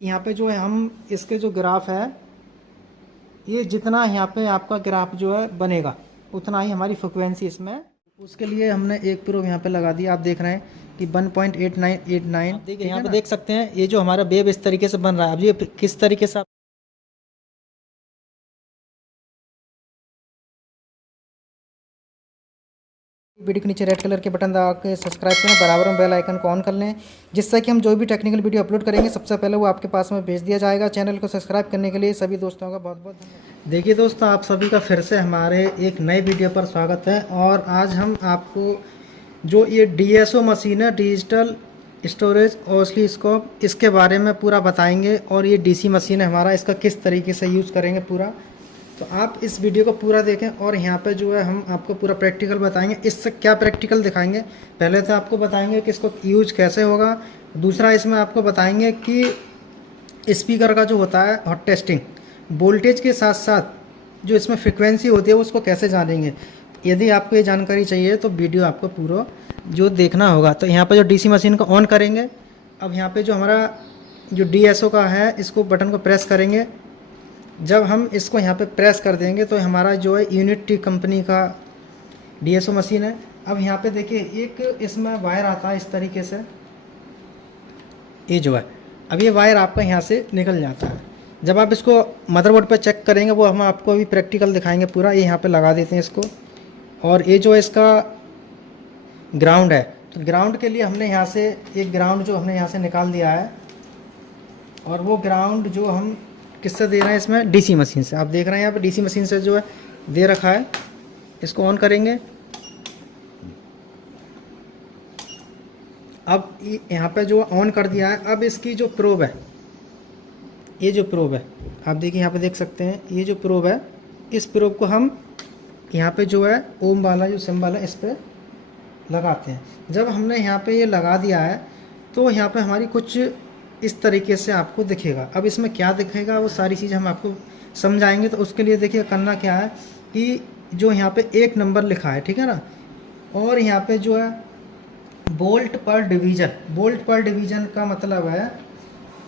यहाँ पे जो है हम इसके जो ग्राफ है, ये जितना यहाँ पे आपका ग्राफ जो है बनेगा उतना ही हमारी फ्रिक्वेंसी इसमें। उसके लिए हमने एक प्रोब यहाँ पे लगा दिया, आप देख रहे हैं कि 1.8989। आप देखिए यहाँ पे देख सकते हैं ये जो हमारा वेव इस तरीके से बन रहा है। अब ये किस तरीके से वीडियो के नीचे रेड कलर के बटन दबा के सब्सक्राइब करें, बराबर में बेल आइकन को ऑन कर लें, जिससे कि हम जो भी टेक्निकल वीडियो अपलोड करेंगे सबसे पहले वो आपके पास में भेज दिया जाएगा। चैनल को सब्सक्राइब करने के लिए सभी दोस्तों का बहुत बहुत धन्यवाद। देखिए दोस्तों, आप सभी का फिर से हमारे एक नए वीडियो पर स्वागत है। और आज हम आपको जो ये DSO मशीन है, डिजिटल स्टोरेज ऑसिलोस्कोप, इसके बारे में पूरा बताएंगे। और ये DC मशीन है हमारा, इसका किस तरीके से यूज़ करेंगे पूरा, तो आप इस वीडियो को पूरा देखें। और यहाँ पे जो है हम आपको पूरा प्रैक्टिकल बताएंगे। इससे क्या प्रैक्टिकल दिखाएंगे, पहले तो आपको बताएंगे कि इसको यूज कैसे होगा। दूसरा इसमें आपको बताएंगे कि स्पीकर का जो होता है हॉट टेस्टिंग, वोल्टेज के साथ साथ जो इसमें फ्रिक्वेंसी होती है उसको कैसे जानेंगे। यदि आपको ये जानकारी चाहिए तो वीडियो आपको पूरा जो देखना होगा। तो यहाँ पर जो DC मशीन को ऑन करेंगे, अब यहाँ पर जो हमारा जो DSO का है इसको बटन को प्रेस करेंगे। जब हम इसको यहाँ पे प्रेस कर देंगे तो हमारा जो है यूनिटी कंपनी का DSO मशीन है। अब यहाँ पे देखिए एक इसमें वायर आता है इस तरीके से, ये जो है, अब ये वायर आपका यहाँ से निकल जाता है। जब आप इसको मदरबोर्ड पे चेक करेंगे, वो हम आपको अभी प्रैक्टिकल दिखाएंगे पूरा। ये यहाँ पे लगा देते हैं इसको। और ये जो है इसका ग्राउंड है, तो ग्राउंड के लिए हमने यहाँ से एक ग्राउंड जो हमने यहाँ से निकाल दिया है। और वो ग्राउंड जो हम किससे दे रहे हैं, इसमें DC मशीन से। आप देख रहे हैं यहाँ पे DC मशीन से जो है दे रखा है। इसको ऑन करेंगे। अब यहाँ पे जो ऑन कर दिया है, अब इसकी जो प्रोब है, ये जो प्रोब है, आप देखिए यहाँ पे देख सकते हैं, ये जो प्रोब है, इस प्रोब को हम यहाँ पे जो है ओम वाला जो सिंबल है इस पर लगाते हैं। जब हमने यहाँ पे ये लगा दिया है तो यहाँ पे हमारी कुछ इस तरीके से आपको दिखेगा। अब इसमें क्या दिखेगा वो सारी चीज़ हम आपको समझाएंगे। तो उसके लिए देखिए करना क्या है कि जो यहाँ पे 1 नंबर लिखा है, ठीक है ना, और यहाँ पे जो है वोल्ट पर डिवीज़न, वोल्ट पर डिवीज़न का मतलब है,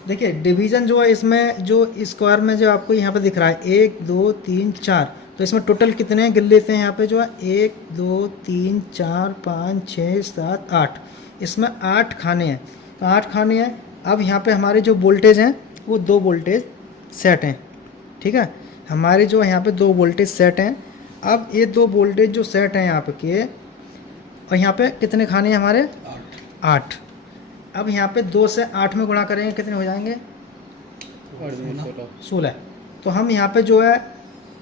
देखिए डिवीज़न जो है इसमें जो स्क्वायर में जो आपको यहाँ पे दिख रहा है 1 2 3 4, तो इसमें टोटल कितने हैं गिन लेते हैं। यहाँ पे जो है 1 2 3 4 5 6 7 8, इसमें 8 खाने हैं, तो 8 खाने हैं। अब यहाँ पे हमारे जो वोल्टेज हैं वो 2 वोल्टेज सेट हैं, ठीक है। हमारे जो यहाँ पे 2 वोल्टेज सेट हैं। अब ये 2 वोल्टेज जो सेट हैं यहाँ पे के, और यहाँ पे कितने खाने हैं हमारे 8। अब यहाँ पे 2 से 8 में गुणा करेंगे, कितने हो जाएंगे 16। तो हम यहाँ पे जो है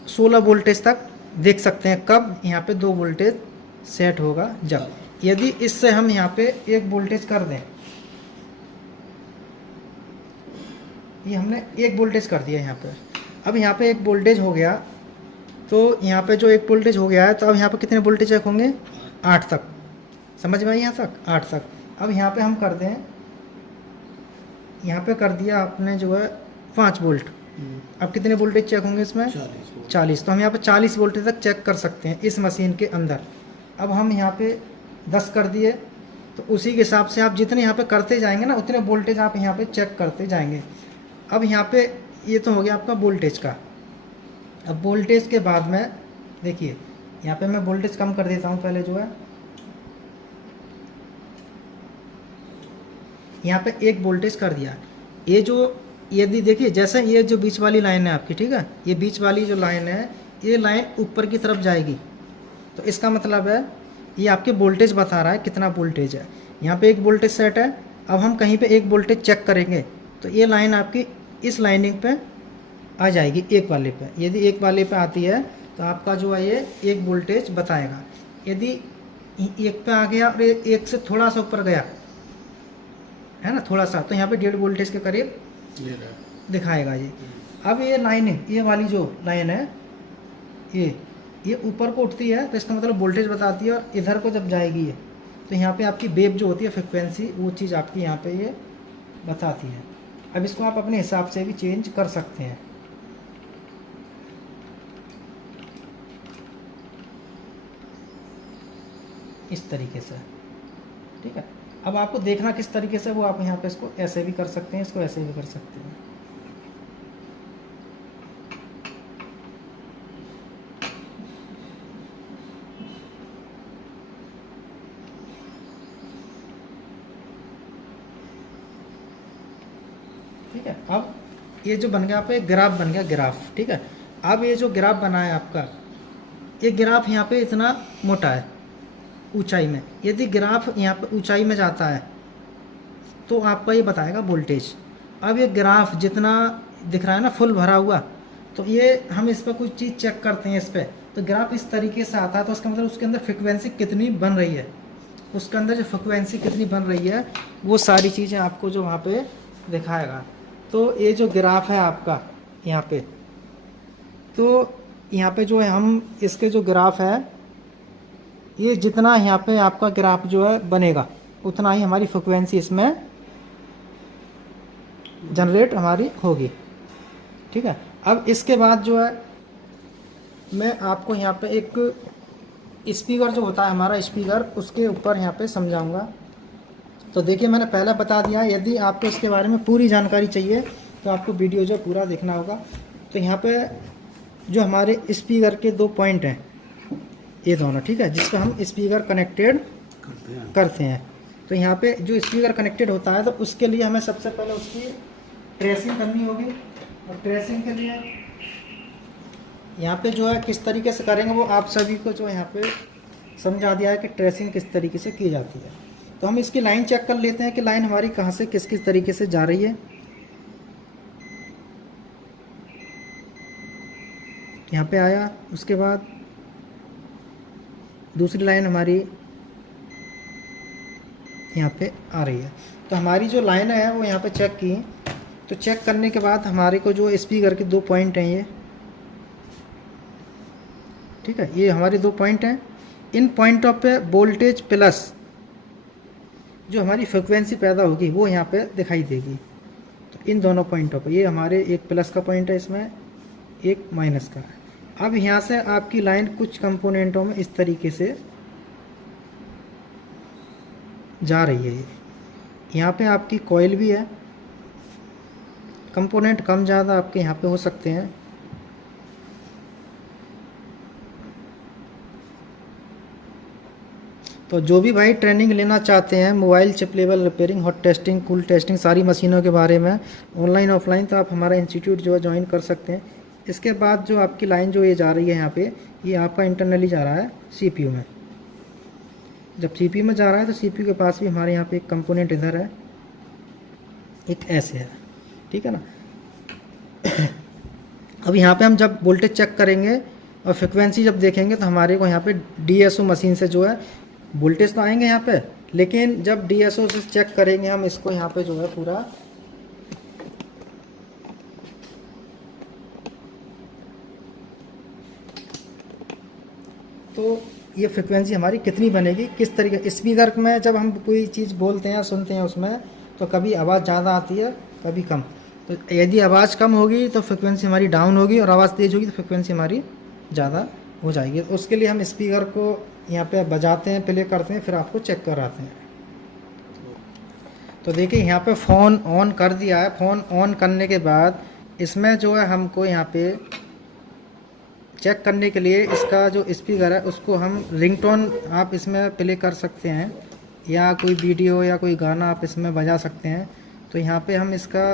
16 वोल्टेज तक देख सकते हैं। कब यहाँ पे 2 वोल्टेज सेट होगा, जब यदि इससे हम यहाँ पे 1 वोल्टेज कर दें, ये हमने 1 वोल्टेज कर दिया यहाँ पे। अब यहाँ पे 1 वोल्टेज हो गया, तो यहाँ पे जो 1 वोल्टेज हो गया है, तो अब यहाँ पे कितने वोल्टेज चेक होंगे 8 तक। समझ में आई यहाँ तक 8 तक। अब यहाँ पे हम कर दें, यहाँ पे कर दिया आपने जो है 5 वोल्ट। अब कितने वोल्टेज चेक होंगे इसमें 40। तो हम यहाँ पे 40 वोल्टेज तक चेक कर सकते हैं इस मशीन के अंदर। अब हम यहाँ पे 10 कर दिए, तो उसी के हिसाब से आप जितने यहाँ पे करते जाएंगे ना, उतने वोल्टेज आप यहाँ पे चेक करते जाएंगे। अब यहाँ पे ये तो हो गया आपका वोल्टेज का। अब वोल्टेज के बाद में देखिए यहाँ पे मैं वोल्टेज कम कर देता हूँ पहले, जो है यहाँ पे 1 वोल्टेज कर दिया। ये जो यदि देखिए जैसे ये जो बीच वाली लाइन है आपकी, ठीक है, ये बीच वाली जो लाइन है, ये लाइन ऊपर की तरफ जाएगी। तो इसका मतलब है ये आपके वोल्टेज बता रहा है कितना वोल्टेज है। यहाँ पे 1 वोल्टेज सेट है। अब हम कहीं पे 1 वोल्टेज चेक करेंगे तो ये लाइन आपकी इस लाइनिंग पे आ जाएगी, 1 वाले पे। यदि 1 वाले पे आती है तो आपका जो है ये 1 वोल्टेज बताएगा। यदि 1 पे आ गया और 1 से थोड़ा सा ऊपर गया है ना, थोड़ा सा, तो यहाँ पे 1.5 वोल्टेज के करीब दिखाएगा ये। अब ये लाइनिंग, ये वाली जो लाइन है, ये ऊपर को उठती है तो इसका मतलब वोल्टेज बताती है। और इधर को जब जाएगी ये, तो यहाँ पे आपकी वेव जो होती है, फ्रिक्वेंसी, वो चीज़ आपकी यहाँ पे ये बताती है। अब इसको आप अपने हिसाब से भी चेंज कर सकते हैं। इस तरीके से, ठीक है। अब आपको देखना किस तरीके से, वो आप यहाँ पे इसको ऐसे भी कर सकते हैं, इसको ऐसे भी कर सकते हैं। ठीक है, अब ये जो बन गया पे ग्राफ बन गया, ग्राफ। ठीक है, अब ये जो ग्राफ बना है आपका, ये ग्राफ यहाँ पे इतना मोटा है ऊंचाई में। यदि ग्राफ यहाँ पे ऊंचाई में जाता है तो आपका ये बताएगा वोल्टेज। अब ये ग्राफ जितना दिख रहा है ना फुल भरा हुआ, तो ये हम इस पर कुछ चीज़ चेक करते हैं इस पर, तो ग्राफ इस तरीके से आता है, तो उसका मतलब उसके अंदर फ्रिक्वेंसी कितनी बन रही है, उसके अंदर जो फ्रिक्वेंसी कितनी बन रही है वो सारी चीज़ें आपको जो वहाँ पे दिखाएगा। तो ये जो ग्राफ है आपका यहाँ पे, तो यहाँ पे जो है हम इसके जो ग्राफ है, ये जितना यहाँ पे आपका ग्राफ जो है बनेगा उतना ही हमारी फ्रिक्वेंसी इसमें जनरेट हमारी होगी। ठीक है, अब इसके बाद जो है मैं आपको यहाँ पे एक स्पीकर जो होता है हमारा स्पीकर, उसके ऊपर यहाँ पे समझाऊंगा। तो देखिए मैंने पहले बता दिया, यदि आपको इसके बारे में पूरी जानकारी चाहिए तो आपको वीडियो जो पूरा देखना होगा। तो यहाँ पे जो हमारे स्पीकर के 2 पॉइंट हैं ये दोनों, ठीक है, जिस पर हम स्पीकर कनेक्टेड करते हैं। तो यहाँ पे जो स्पीकर कनेक्टेड होता है तो उसके लिए हमें सबसे पहले उसकी ट्रेसिंग करनी होगी। और ट्रेसिंग के लिए यहाँ पे जो है किस तरीके से करेंगे वो आप सभी को जो यहाँ पे समझा दिया है कि ट्रेसिंग किस तरीके से की जाती है। तो हम इसकी लाइन चेक कर लेते हैं कि लाइन हमारी कहाँ से किस किस तरीके से जा रही है। यहाँ पे आया, उसके बाद दूसरी लाइन हमारी यहाँ पे आ रही है। तो हमारी जो लाइन है वो यहाँ पे चेक की। तो चेक करने के बाद हमारे को जो स्पीकर के 2 पॉइंट हैं ये, ठीक है, ये हमारे 2 पॉइंट हैं। इन पॉइंटों पे वोल्टेज प्लस जो हमारी फ्रिक्वेंसी पैदा होगी वो यहाँ पे दिखाई देगी। तो इन दोनों पॉइंटों पे, ये हमारे एक प्लस का पॉइंट है, इसमें एक माइनस का है। अब यहाँ से आपकी लाइन कुछ कंपोनेंटों में इस तरीके से जा रही है। यहाँ पे आपकी कॉइल भी है, कंपोनेंट कम ज़्यादा आपके यहाँ पे हो सकते हैं। तो जो भी भाई ट्रेनिंग लेना चाहते हैं mobile chip level repairing, hot testing, cool testing, सारी मशीनों के बारे में ऑनलाइन ऑफलाइन, तो आप हमारा इंस्टीट्यूट जो है ज्वाइन कर सकते हैं। इसके बाद जो आपकी लाइन जो ये जा रही है यहाँ पे, ये आपका इंटरनली जा रहा है सीपीयू में। जब सीपीयू में जा रहा है तो सीपीयू के पास भी हमारे यहाँ पे एक कंपोनेंट इधर है, एक ऐसे है, ठीक है ना। अब यहाँ पे हम जब वोल्टेज चेक करेंगे और फ्रिक्वेंसी जब देखेंगे तो हमारे को यहाँ पे डीएसओ मशीन से जो है वोल्टेज तो आएंगे यहाँ पे, लेकिन जब डीएसओ से चेक करेंगे हम इसको यहाँ पे जो है पूरा, तो ये फ्रिक्वेंसी हमारी कितनी बनेगी, किस तरीके। स्पीकर में जब हम कोई चीज़ बोलते हैं सुनते हैं उसमें, तो कभी आवाज़ ज़्यादा आती है कभी कम। तो यदि आवाज़ कम होगी तो फ्रिक्वेंसी हमारी डाउन होगी, और आवाज़ तेज़ होगी तो फ्रिक्वेंसी हमारी ज़्यादा हो जाएगी। तो उसके लिए हम स्पीकर को यहाँ पे बजाते हैं, प्ले करते हैं, फिर आपको चेक कराते हैं। तो देखिए यहाँ पे फ़ोन ऑन कर दिया है। फ़ोन ऑन करने के बाद इसमें जो है हमको यहाँ पे चेक करने के लिए इसका जो स्पीकर है उसको हम रिंगटोन आप इसमें प्ले कर सकते हैं, या कोई वीडियो या कोई गाना आप इसमें बजा सकते हैं। तो यहाँ पे हम इसका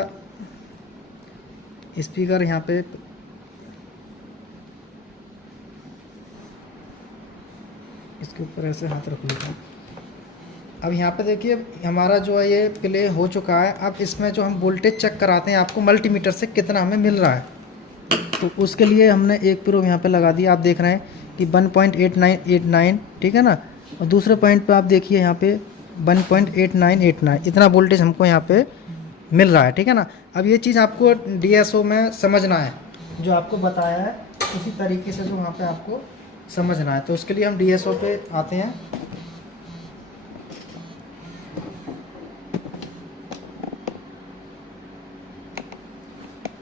स्पीकर यहाँ पे इसके ऊपर ऐसे हाथ रख लेते। अब यहाँ पे देखिए हमारा जो है ये प्ले हो चुका है। अब इसमें जो हम वोल्टेज चेक कराते हैं आपको मल्टीमीटर से कितना हमें मिल रहा है, तो उसके लिए हमने एक प्रोब यहाँ पे लगा दिया। आप देख रहे हैं कि 1.8989, ठीक है ना। और दूसरे पॉइंट पे आप देखिए यहाँ पे 1.8989, इतना वोल्टेज हमको यहाँ पे मिल रहा है, ठीक है ना। अब ये चीज़ आपको डीएसओ में समझना है, जो आपको बताया है उसी तरीके से जो वहाँ पे आपको समझना है। तो उसके लिए हम डीएसओ पे आते हैं।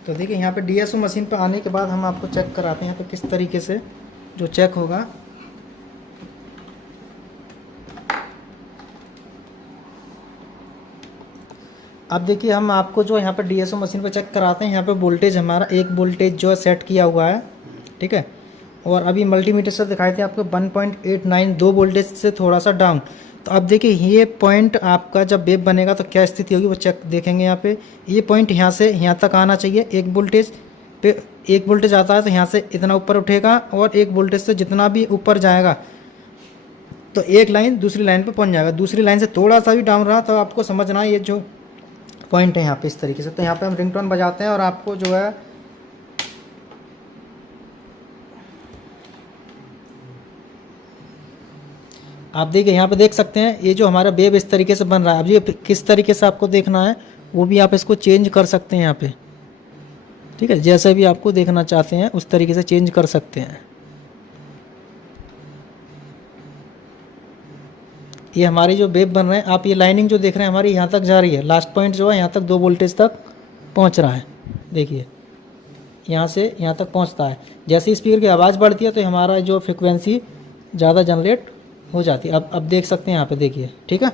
तो देखिए यहाँ पे डीएसओ मशीन पे आने के बाद हम आपको चेक कराते हैं यहाँ पे किस तरीके से जो चेक होगा। अब देखिए हम आपको जो यहाँ पे डीएसओ मशीन पे चेक कराते हैं, यहाँ पे वोल्टेज हमारा एक वोल्टेज जो है सेट किया हुआ है, ठीक है। और अभी मल्टीमीटर से दिखाए थे आपको 1.89 दो वोल्टेज से थोड़ा सा डाउन। तो अब देखिए ये पॉइंट आपका जब वेव बनेगा तो क्या स्थिति होगी वो चेक देखेंगे। यहाँ पे ये पॉइंट यहाँ से यहाँ तक आना चाहिए। एक वोल्टेज पे एक वोल्टेज आता है तो यहाँ से इतना ऊपर उठेगा, और एक वोल्टेज से जितना भी ऊपर जाएगा तो एक लाइन दूसरी लाइन पे पहुँच जाएगा। दूसरी लाइन से थोड़ा सा भी डाउन रहा तो आपको समझना है ये जो पॉइंट है यहाँ पे इस तरीके से। तो यहाँ पे हम रिंगटोन बजाते हैं और आपको जो है आप देखिए यहाँ पे देख सकते हैं ये जो हमारा वेव इस तरीके से बन रहा है। अब ये किस तरीके से आपको देखना है वो भी आप इसको चेंज कर सकते हैं यहाँ पे, ठीक है। जैसे भी आपको देखना चाहते हैं उस तरीके से चेंज कर सकते हैं। ये हमारी जो वेव बन रहे हैं, आप ये लाइनिंग जो देख रहे हैं हमारी यहाँ तक जा रही है। लास्ट पॉइंट जो है यहाँ तक 2 वोल्टेज तक पहुँच रहा है। देखिए यहाँ से यहाँ तक पहुँचता है। जैसे स्पीकर की आवाज़ बढ़ती है तो हमारा जो फ्रिक्वेंसी ज़्यादा जनरेट हो जाती है। अब देख सकते हैं यहाँ पे देखिए, ठीक है।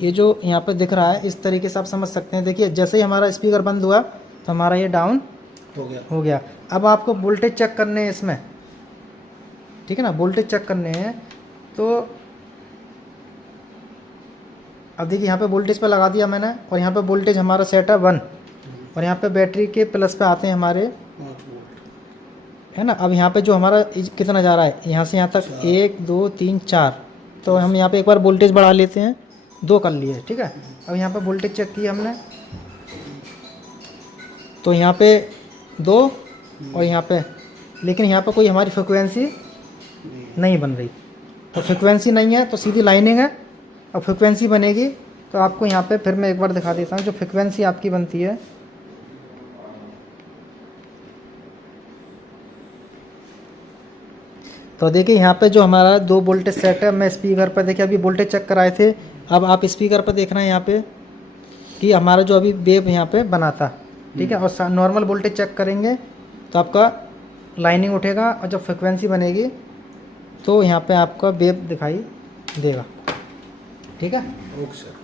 ये जो यहाँ पे दिख रहा है इस तरीके से आप समझ सकते हैं। देखिए जैसे ही हमारा स्पीकर बंद हुआ तो हमारा ये डाउन हो गया। अब आपको वोल्टेज चेक करने हैं इसमें, ठीक है ना, वोल्टेज चेक करने हैं। तो अब देखिए यहाँ पे वोल्टेज पे लगा दिया मैंने, और यहाँ पे वोल्टेज हमारा सेट है 1, और यहाँ पे बैटरी के प्लस पे आते हैं हमारे 5 वोल्ट, है ना। अब यहाँ पे जो हमारा कितना जा रहा है यहाँ से यहाँ तक 1 2 3 4, तो हम यहाँ पे एक बार वोल्टेज बढ़ा लेते हैं, 2 कर लिए, ठीक है। अब यहाँ पे वोल्टेज चेक किया हमने तो यहाँ पे 2 और यहाँ पे, लेकिन यहाँ पे कोई हमारी फ्रिक्वेंसी नहीं बन रही। तो फ्रिक्वेंसी नहीं है तो सीधी लाइनिंग है। अब फ्रिक्वेंसी बनेगी तो आपको यहाँ पे फिर मैं एक बार दिखा देता हूँ जो फ्रिक्वेंसी आपकी बनती है। तो देखिए यहाँ पे जो हमारा 2 वोल्टेज सेट है, मैं स्पीकर पर देखिए अभी वोल्टेज चेक कराए थे। अब आप स्पीकर पर देख रहे हैं यहाँ पे कि हमारा जो अभी वेव यहाँ पे बना था, ठीक है। और नॉर्मल वोल्टेज चेक करेंगे तो आपका लाइनिंग उठेगा, और जब फ्रिक्वेंसी बनेगी तो यहाँ पे आपका वेव दिखाई देगा, ठीक है। Okay sir.